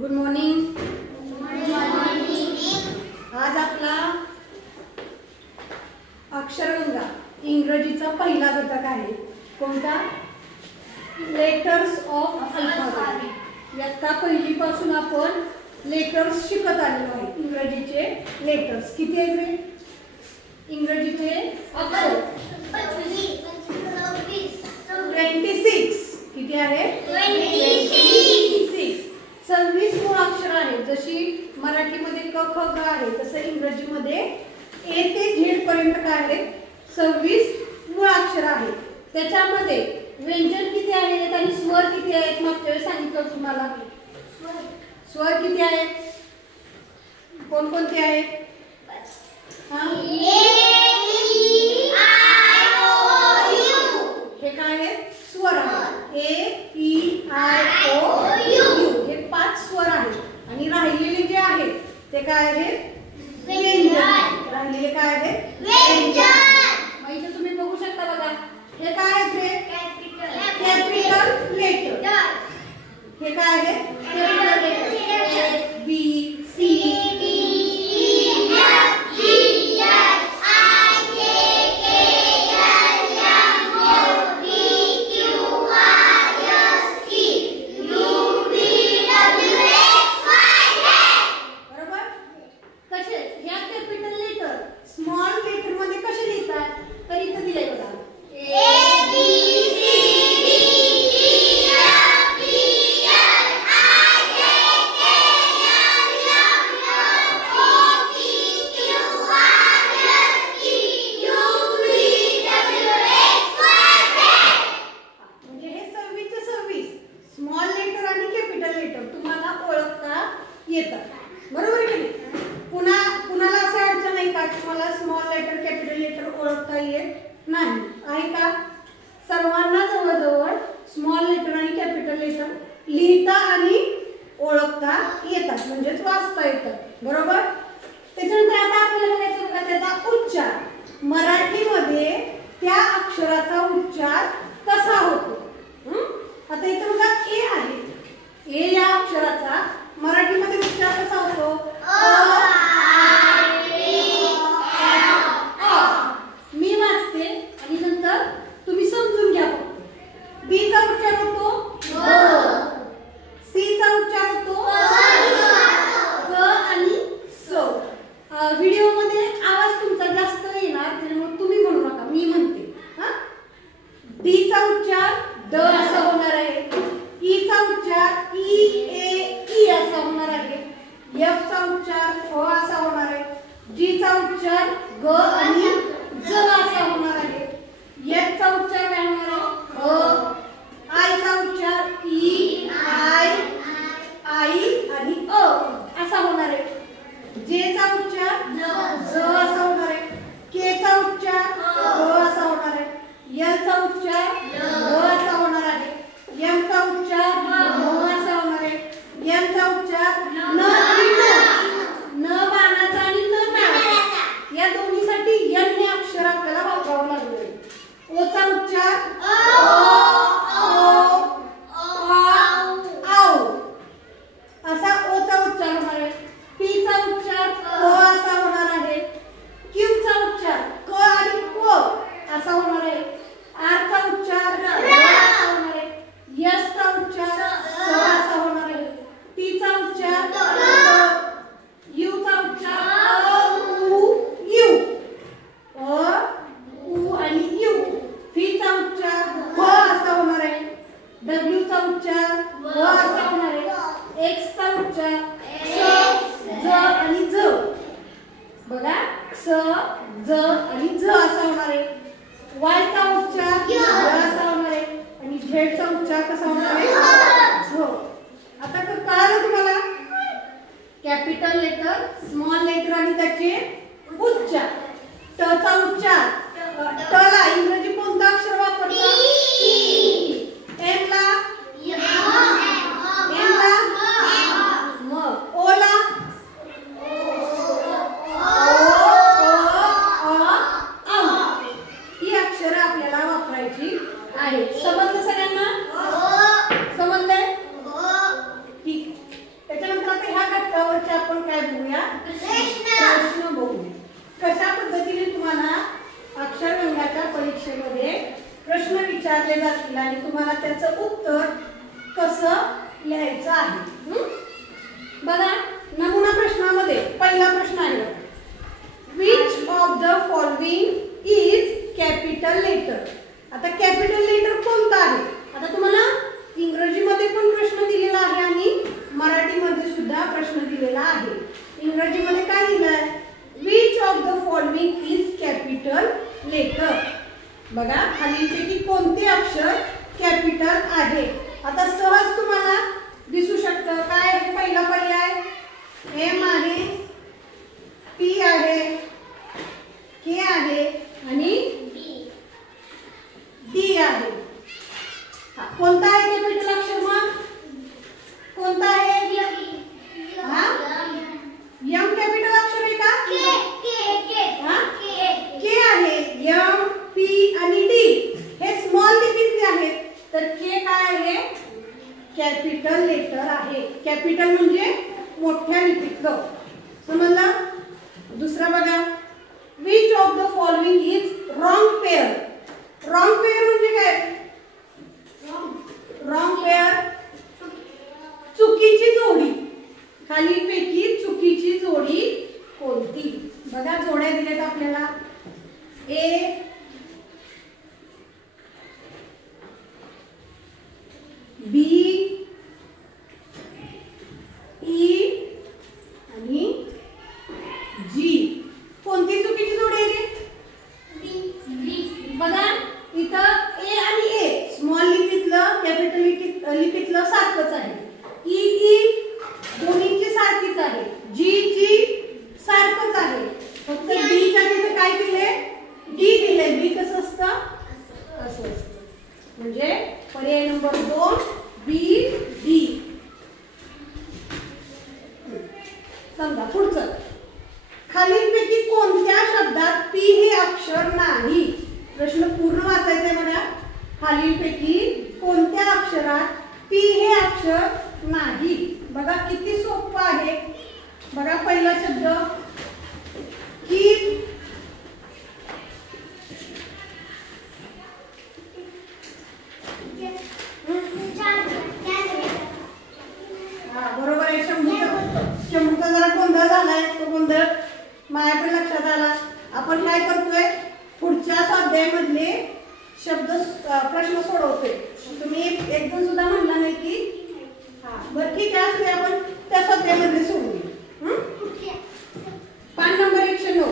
Good morning. आज आपला अक्षरगंगा इंग्रजीचा पहिला घटक आहे. कोणता? Letters of alphabet. इयत्ता पहिलीपासून आपण लेटर्स शिकत आलेलो आहे. इंग्रजीचे लेटर्स किती आहेत रे? इंग्रजीचे अक्षर 26. किती आहे? 26. 26 मूळ अक्षर आहेत. जशी मराठीमध्ये क ख ग आहे तसं इंग्रजीमध्ये ए ते झेड पर्यंत काय आहेत? 26 मूळ अक्षर आहेत. त्याच्यामध्ये व्यंजन किती आहेत आणि स्वर किती आहेत? मागच्या वेळेस सांगितलं तुम्हाला. स्वर किती आहेत? कोणकोणते आहेत? हे काय आहेत? स्वर आहेत. ए ई आय ओ यू हे 5 स्वर आहेत. आणि राहिलेले जे आहेत ते काय आहेत? व्यंजन. राहिलेले काय आहेत? व्यंजन. मग इथे तुम्ही बघू शकता बघा. हे काय आहेत रे? Capital letter. हे काय आहे? Capital letter. A B C D E F G H I J K L M O P Q R S T U V W X Y Z. बरोबर? कसे ह्या कॅपिटल लेटर स्मॉल लेटर मध्ये कसे लिहितात? तर इथे दिले बघा. A B C D E F G H I J K L M O P Q R S T U V W X Y Z. म्हणजे हे 26 चे 26 स्मॉल लेटर आणि कॅपिटल लेटर तुम्हाला ओळखता येतात. बरोबर आहे की? कुणाला असं अडचण नाही का तुम्हाला स्मॉल लेटर कॅपिटल लेटर ओळखता येत नाही? आहे का? सर्वांना जवळजवळ स्मॉल लेटर आणि कॅपिटल लेटर लिहिता आणि ओळखता येतात, म्हणजेच वाचता येतात. बरोबर? त्याच्यानंतर आता आपल्याला बघायचं बघा त्याचा उच्चार. मराठीमध्ये त्या अक्षराचा उच्चार कसा होतो? आता इथे बघा ए आहे. ए या अक्षराचा मराठीमध्ये उच्चार कसा होतो? मी वाचते आणि नंतर तुम्ही समजून घ्या. बी चा उच्चार होतो सी चा उच्चार होतो ग आणि स. व्हिडिओ मध्ये आवाज तुमचा जास्त येणार त्यामुळे तुम्ही म्हणू नका, मी म्हणते. डी चा उच्चार ड असा होणार आहे. ई चा उच्चार ई ए ई असा होणार आहे. एफ चा उच्चार फ असा होणार आहे. जी चा उच्चार ग आणि ज असा होणार आहे. एच चा उच्चार काय होणार आहे? अ. आय चा उच्चार ई आय आई आणि अ असा होणार आहे. जे चा उच्चार ज असा होणार आहे. के चा उच्चार ग असा होणार आहे. एल चा उच्चार ग असा होणार आहे. एम चा उच्चार म असा होणार आहे. एन चा उच्चार न बाणाचा आणि न टाळाचा. या दोन्हीसाठी एन हे अक्षर आपल्याला वापरावं लागलं आहे. ओ चा उच्चार असा ओ चा उच्चार होणार आहे. पी चा उच्चार क असा होणार आहे. क्यू चा उच्चार क आणि क असा होणार आहे. आर चा उच्चार र असा होणार आहे. एस चा उच्चार स असा होणार आहे. टी चा उच्चार यू चा उच्चार उ यू. उ आणि यू. व्ही चा उच्चार व असा होणार आहे. डब्ल्यू चा उच्चार व असा होणार आहे. एक्स चा उच्चार स ज आणि ज. बघा स ज आणि ज असा होणार आहे. वाय चा उच्चार य असा होणार आहे. आणि झेड चा उच्चार कसा होणार आहे? झ. आता कळलं तुम्हाला? कॅपिटल लेटर, स्मॉल लेटर आणि त्याचे उच्चार. ट चा उच्चार. ट ला इंग्रजी कोणता अक्षर वापरतात? एम ला म. ओ ला ही अक्षरं आपल्याला वापरायची आहेत. समजलं सगळ्यांना? समजलंय? ठीक. त्याच्या कसं लिहायचं आहे. बघा नमुना प्रश्नामध्ये पहिला प्रश्न आहे, which of the following is capital letter. आता कॅपिटल लेटर कोणतं आहे? आता तुम्हाला इंग्रजीमध्ये पण प्रश्न दिलेला आहे आणि मराठीमध्ये सुद्धा प्रश्न दिलेला आहे. इंग्रजीमध्ये काय दिलंय? Which of the following is capital letter. बघा खालीलपैकी कोणते अक्षर कॅपिटल आहे? आता सहज तुम्हाला दिसू शकतं. काय आहे पहिला पर्याय? एम आहे, पी आहे, के आहे आणि डी आहे. कोणता आहे कॅपिटल अक्षर? मग कोणता आहे? यम कॅपिटल अक्षर आहे का? के आहे. यम, पी आणि डी हे स्मॉल लिपीतले आहेत, तर के काय आहे? कॅपिटल लेटर आहे. कॅपिटल म्हणजे मोठ्या लिपीतलं. समजलं? दुसरा बघा, which of the following is wrong pair. Wrong pair म्हणजे काय? रॉंग पेअर चुकीची जोडी. खालीलपैकी चुकीची जोडी कोणती? बघा जोड्या दिल्यात आपल्याला. ए, बी, ई आणि जी. कोणती चुकीची जोडी आहे? बघा इथं ए आणि ए स्मॉल लिपीतलं कॅपिटल लिपीतलं सारखंच आहे. ई दोन्हींची सारखीच आहे. जी सारखंच आहे. फक्त डी च्या तिथे काय दिले? डी दिले. बी कसं असतं? असं असतं. म्हणजे पर्याय नंबर 2 बी डी. समजा पुढचं, खालीलपैकी कोणत्या शब्दात पी हे अक्षर नाही? प्रश्न पूर्ण वाचायचा आहे बघा. खालीलपैकी कोणत्या अक्षरात पी हे अक्षर नाही? बघा किती सोपं आहे. बघा पहिला शब्द कीप. बरोबर आहे. शंभूचा जरा गोंधळ झालाय. तो गोंधळ माझ्या पण लक्षात आला. आपण काय करतोय? पुढच्या स्वाध्यायामधले शब्द प्रश्न सोडवतोय. तुम्ही एकदम सुद्धा म्हणला नाही की बरं ठीक आहे, असं आपण त्या स्वाध्यायामधले सोडवूया. पान नंबर 109.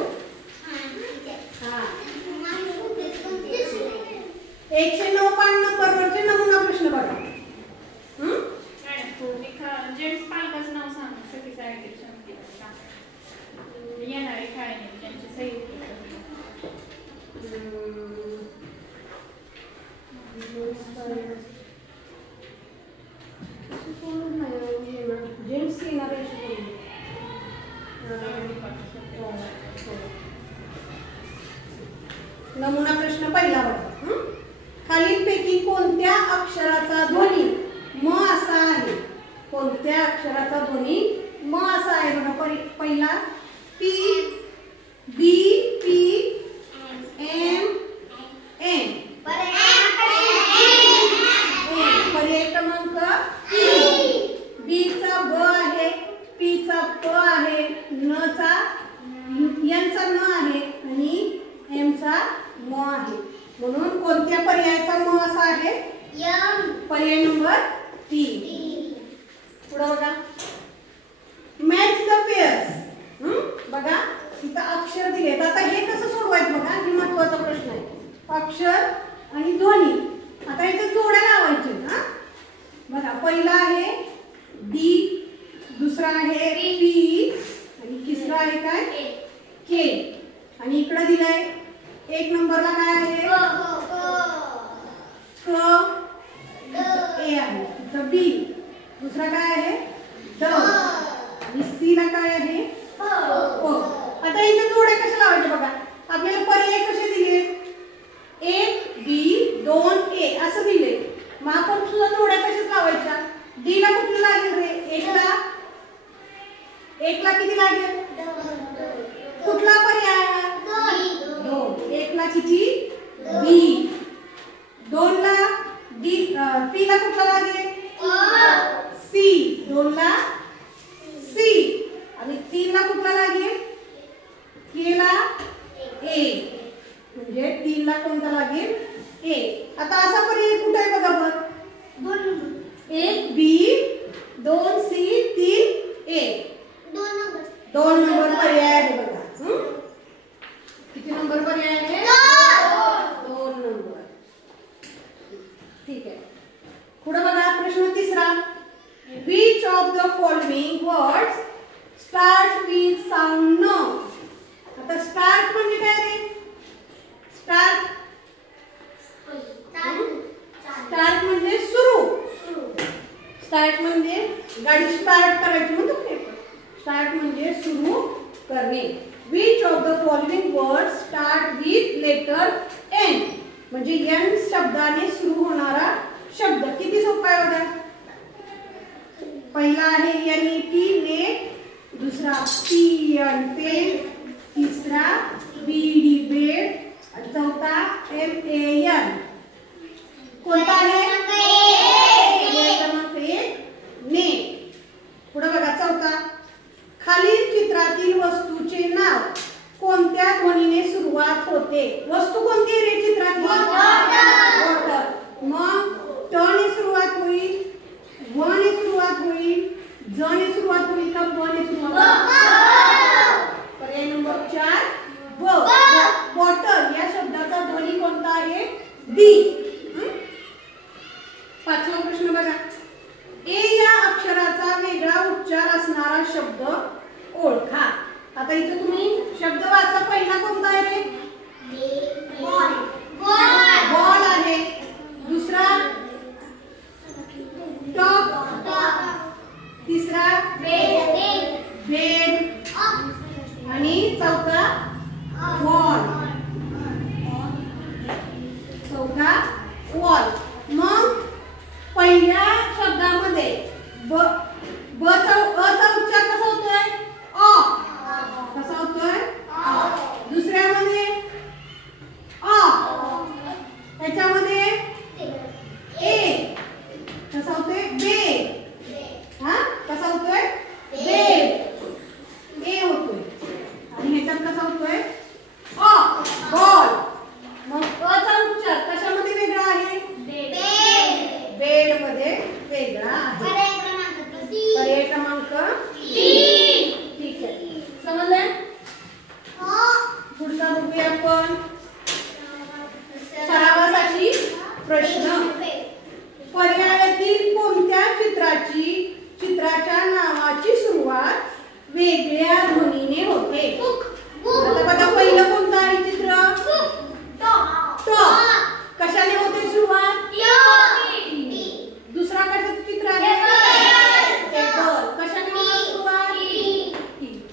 109 पान नंबरवरचे नमुना प्रश्न बघा. जेंट्स पालकाचं नाव सांगा. सगळीचं येणारे शाळेने त्यांची सही. जेंट्स येणारे नमुना प्रश्न पहिला बघा. खालीलपैकी कोणत्या अक्षराचा ध्वनी म असा आहे? कोणत्या अक्षराचा ध्वनी म असा आहे? बघा पहिला पी, बी, पी, एम, एन. पर्याय क्रमांक बी चा ब आहे, पी चा प आहे, न चा एन चा न आहे आणि एम चा म आहे. म्हणून कोणत्या पर्यायाचा म असा आहे? पर्याय नंबर 3. पुढे बघा, मॅच द पेअर्स. बघा इथं अक्षर दिलेत. आता हे कसं सोडवायचं बघा, हे महत्त्वाचा प्रश्न आहे. अक्षर आणि ध्वनी. आता इथे जोड्या लावायच्या. बघा पहिला आहे डी, दुसरा आहे पी आणि तिसरा आहे काय? के. आणि इकडे दिलाय 1 नंबरला काय आहे? क. ए आहे. इथं बी. दुसरा काय आहे? ड. आणि सी ला काय आहे? प. आता इथे जोड्या कशा लावायच्या बघा. आपल्याला पर्याय कसे दिले? 1 बी 2 ए असं दिले. मग आपण सुद्धा जोड्या कशाच लावायच्या? डी ला कुठलं लागेल रे? 1 ला किती लागेल? कुठला पर्याय? 2. 1 ला किती? बी. 2 ला डी. पी ला कुठला लागेल? 2 ला सी आणि 3 ला कुठला लागेल के ला ए म्हणजे 3 ला कोणता लागेल ए. आता असा पर्याय कुठे आहे बघा बघ 1 बी 2 सी 3 ए 2 नंबर पर्याय आहे बघा. किती नंबर पर्याय आहे 2 नंबर. ठीक आहे पुढे बघा प्रश्न तिसरा. Which of the following words start with sound no? आता स्टार्ट म्हणजे काय रे स्टार्ट स्टार्ट म्हणजे सुरू. स्टार्ट म्हणजे गाडी स्टार्ट करायची म्हणतो की स्टार्ट म्हणजे सुरू करणे. Which of the following words start with letter N? म्हणजे N शब्दाने सुरू होणारा शब्द. किती सोपा आहे बघा. पहिला आहे NET नेट, दुसरा PN पेन, तिसरा BD बेड आणि चौथा MAN कोणता आहे क्रमांक 1 ने. पुढे बघा चौथा. खालील चित्रातील वस्तूचे नाव कोणत्या ध्वनीने सुरुवात होते. वस्तू कोणती रे चित्रातली वॉटर. मग ट ने सुरुवात होईल, व ने सुरुवात होईल, ज ने सुरुवात होईल का ब ने सुरुवात. पर्याय नंबर 4 ब. वॉटर या शब्दाचा ध्वनी कोणता आहे बी. पाचवा प्रश्न बघा. ए या अक्षराचा वेगळा उच्चार असणारा शब्द ओळखा. आता इथे तुम्ही शब्द वाचा. पहिला कोणता आहे रे बॉल आहे, दुसरा टॉप, तिसरा बेड आणि चौथा वॉल. चौथा वॉल. मग पहिल्या शब्दामध्ये ब चा उच्चार कसा होतोय अ. कसा होतोय दुसऱ्यामध्ये अ. त्याच्यामध्ये ए कसा होतोय बे. हा कसा होतोय बेड ए होतोय. आणि ह्याच्यात कसा होतोय अ बॉल. मग अ चा उच्चार कशामध्ये वेगळा आहे बेड मध्ये वेगळा आहे. पर्याय क्रमांक 3. ठीक आहे समजलं. पुढचा बघूया आपण सरावासाठी प्रश्न. पर्यायातील कोणत्या चित्राच्या नावाची सुरुवात वेगळ्या ध्वनीने होते. आता बघा पहिलं कोणतं आहे चित्र कशाने होते सुरुवात. दुसरा कशाचं चित्र आहे टेबल. कशाने होणार सुरुवात.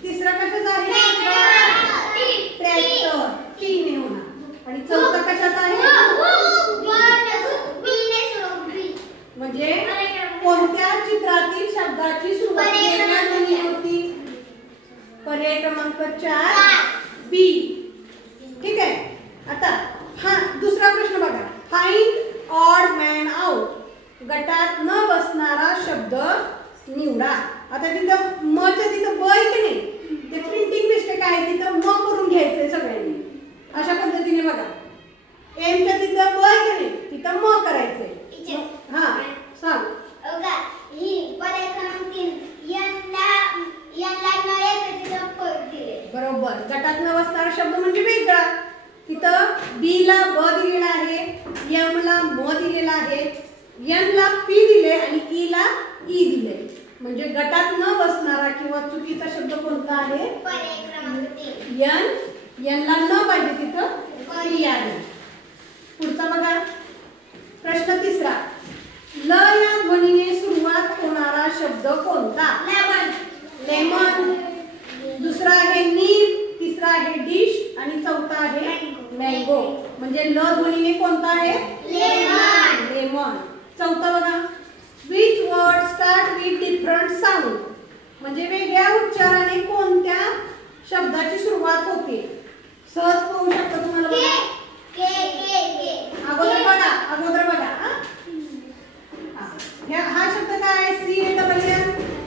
तिसरा कशाचा आहे ट्रॅक्टर टी ने होणार. आणि चौथा कशाचा आहे म्हणजे कोणत्या चित्रातील शब्दाची सुरुवात वेगळ्या ध्वनीने होती. पर्याय क्रमांक 4 बी. ठीक आहे. आता हा दुसरा प्रश्न बघा. Find odd man out. गटात न बसणारा शब्द निवडा. आता तिथं म च्या तिथं ब आहे की नाही ते प्रिंटिंग मिस्टेक आहे. तिथं म करून घ्यायचंय सगळ्यांनी. अशा पद्धतीने बघा. एम च्या तिथं ब आहे की नाही तिथं म करायचंय. हा सांग. बरोबर. गटात न बसणारा शब्द म्हणजे वेगळा. तिथं बी ला ब दिलेला आहे, एम ला म दिलेला आहे, एन ला पी दिले आणि ई ला ई दिले. म्हणजे गटात न बसणारा किंवा चुकीचा शब्द कोणता आहे एन ला न पाहिजे तिथं पी आहे. पुढचा बघा प्रश्न तिसरा. ल या ध्वनीने सुरुवात होणारा शब्द कोणता. लेमन. दुसरा आहे नीम, तिसरा आहे डिश आणि चौथा आहे मँगो. म्हणजे ल ध्वनीने कोणता आहे लेमन. चौथा बघा. Which word start with different sound. म्हणजे वेगळ्या उच्चाराने कोणत्या शब्दाची सुरुवात होते. सहज पाहू शकता तुम्हाला बघा. अगोदर बघा. हा शब्द काय आहे CANN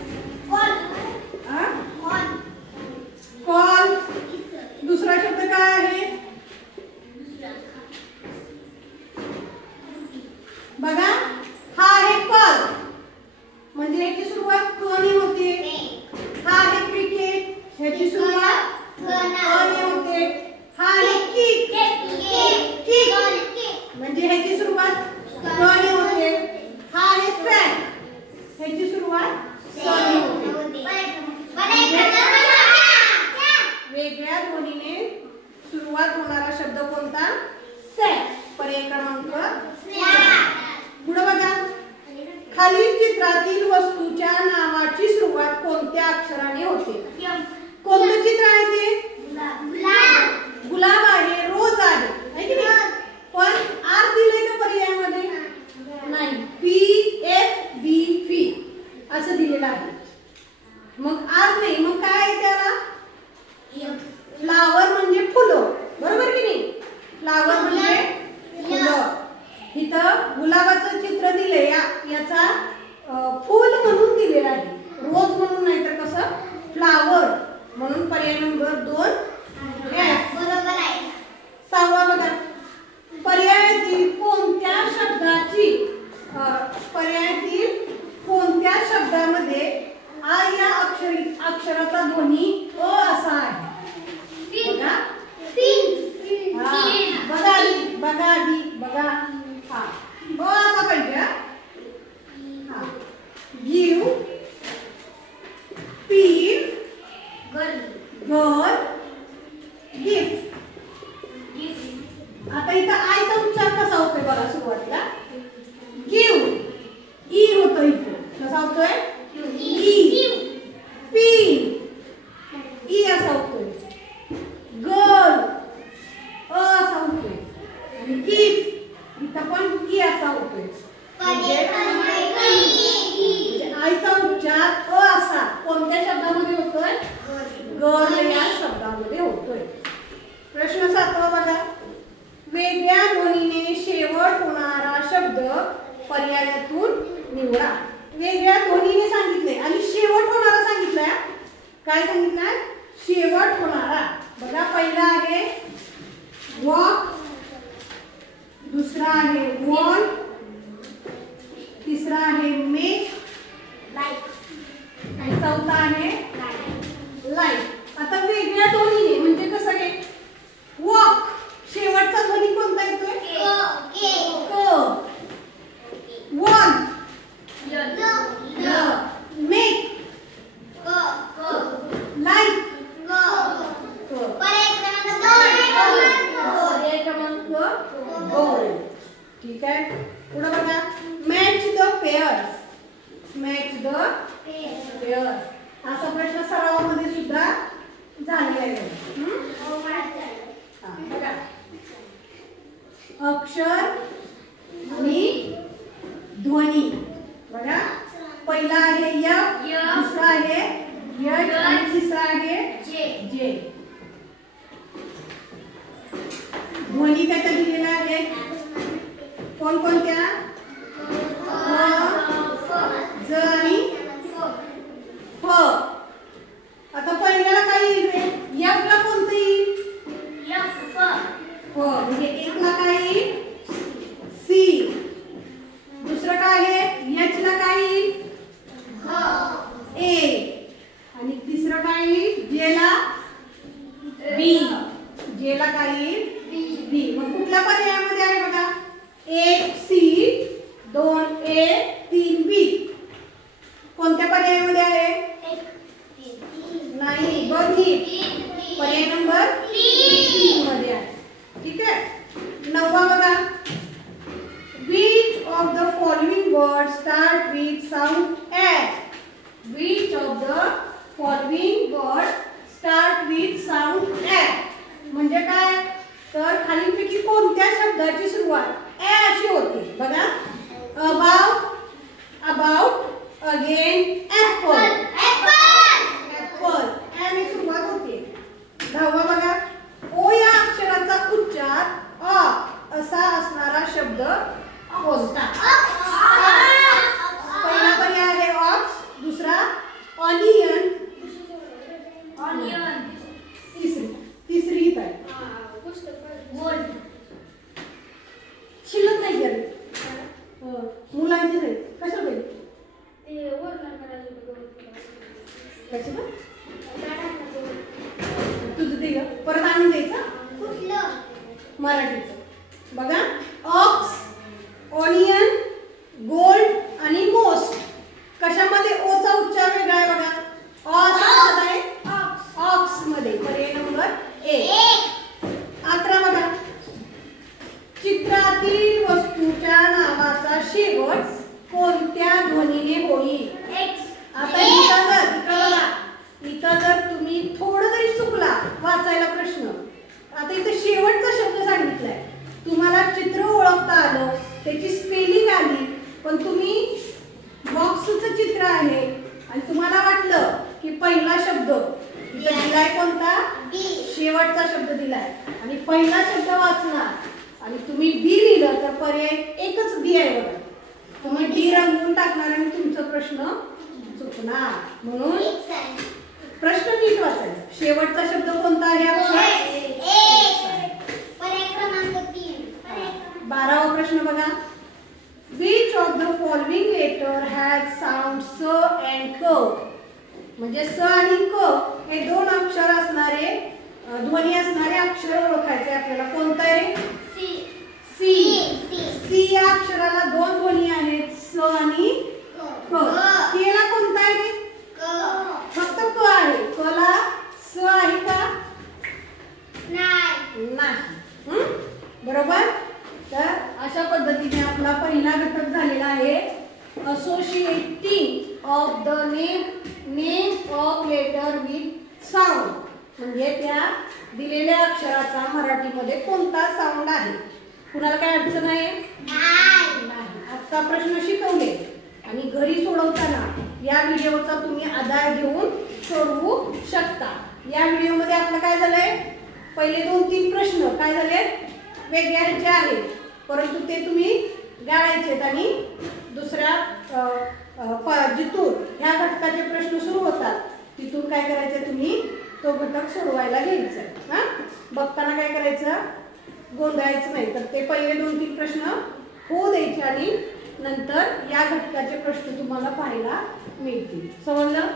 आर नाही, मग काय आहे त्याला? फ्लावर म्हणजे फुलं, बरोबर की नाही? फ्लावर म्हणजे फुलं. इथं गुलाबाचं चित्र दिले, याचा फूल म्हणून दिलेलं आहे, रोज म्हणून नाही तर कसं फ्लावर म्हणून. पर्याय नंबर 2 बरोबर आहे. 6वा बघा, पर्यायातील कोणत्या शब्दामध्ये आ या अक्षराचा ध्वनी अ असा आहे? बघा आधी बघा. हा अ असा पाहिजे. हा गिव, पीर, गर्ल, गिफ्ट. आता इथं आयचा उच्चार कसा होतोय बघा. सुरुवातीला गिव ई होतो, इथे कसा होतोय? ई. पीन ई असा होतोय. गर्ल अ असा होतोय. आणि गिफ्ट इथं पण ई असा होतोय. आईचा उच्चार अ असा कोणत्या शब्दामध्ये होतोय? गर्ल या शब्दामध्ये होतोय. प्रश्न 7वा बघा, वेगळ्या ध्वनीने शेवट होणारा शब्द पर्यायातून निवडा. वेगळ्या ध्वनीने सांगितले आणि शेवट होणारा सांगितलंय. काय सांगितलंय? शेवट होणारा. बघा, पहिला आहे वॉक, दुसरा आहे वॉल, तिसरा आहे मेक, आणि चौथा आहे लाईट. आता वेगळ्या ध्वनीने म्हणजे कसं आहे? वॉक शेवटचा ध्वनी कोणता येतोय? क. वॉल मेक, लाईट गोल. ठीक आहे. पुढे बघा, match the pairs. Match the pairs असा प्रश्न सरावामध्ये सुद्धा झालेला आहे. बघा, अक्षर आणि ध्वनी. बघा, पहिला आहे य, दुसरा आहे य, आणि तिसरा आहे जे. ध्वनी त्याच्या दिलेला आहे कोणकोणत्या? ज आणि फ. आता पहिल्याला काय येईल रे? एफ ला कोणतं येईल? फ. म्हणजे एक ला काय येईल? सी. दुसरं काय आहे? एच ला काय येईल? ए. आणि तिसरं काय येईल? जे ला बी. जे ला काय येईल? बी. मग कुठल्या पर्यायामध्ये आहे बघा? 1 सी, 2 ए, 3 बी. कोणत्या पर्यायामध्ये आहे? नाही, बघी. पर्याय नंबर 3 मध्ये आहे. ठीक आहे. 9वा बघा, which of the following words start with sound S? Which of the following words start with sound S? म्हणजे काय? तर खालीलपैकी कोणत्या शब्दाची सुरुवात ए अशी होते? बघा, about, again, apple. याने सुरुवात होते. 10वा बघा, ओ या अक्षराचा उच्चार अ असा असणारा शब्द कोणता? पहिला पर्याय आहे ऑक्स, दुसरा ऑनियन, तिसरी इथं आहे शिल्लक नाही गेली. मुलांची नाही कसं पाहिजे? तुझं ते परत आणून द्यायचं मराठीचं. बघा, ऑक्स, ऑनियन, गोल्ड आणि मोस्ट. कशामध्ये ओचा उच्चार वेगळा आहे बघा? ऑक्स मध्ये. पर्याय नंबर ए. 11 बघा, चित्रातील वस्तूच्या नावाचा शेवट कोणत्या ध्वनीने होईल? आता इथं बघा, पहिला शब्द इथे दिलाय कोणता शेवटचा शब्द दिलाय आणि पहिला शब्द वाचणार आणि तुम्ही बी लिहिलं तर पर्याय एकच बी आहे बघा. तुम्ही डी रंगवून टाकणार आणि तुमचा प्रश्न चुकणार. म्हणून प्रश्न नीट वाचायचा. शेवटचा शब्द कोणता आहे अक्षर? 12वा प्रश्न बघा. Which of the following letter has sound s and k? म्हणजे स आणि क हे दोन अक्षर असणारे ध्वनी असणारे अक्षर ओळखायचे आपल्याला. कोणतं आहे? सी. सी या अक्षराला दोन ध्वनी आहेत, स आणि क. केला कोणता आहे? फक्त क आहे. क ला स आहे का? नाही. बरोबर. तर अशा पद्धतीने आपला पहिला घटक झालेला आहे associating of the name of letter with sound. म्हणजे त्या दिलेल्या अक्षराचा मराठीमध्ये कोणता साऊंड आहे. कुणाला काय अडचण आहे? नाही. आता प्रश्न शिकवले आणि घरी सोडवताना या व्हिडिओचा तुम्ही आधार घेऊन सोडवू शकता. या व्हिडिओमध्ये आपलं काय झालंय? पहिले 2-3 प्रश्न काय झाले? वेगळ्या ह्याचे आहेत, परंतु ते तुम्ही गाळायचे आणि दुसऱ्या जिथून ह्या घटकाचे प्रश्न सुरू होतात तिथून काय करायचं? तुम्ही तो घटक सोडवायला घ्यायचा. बघताना काय करायचं? गोंधळायचं नाही. तर ते पहिले 2-3 प्रश्न होऊ द्यायचे आणि नंतर या घटकाचे प्रश्न तुम्हाला पाहायला मिळतील. समजलं?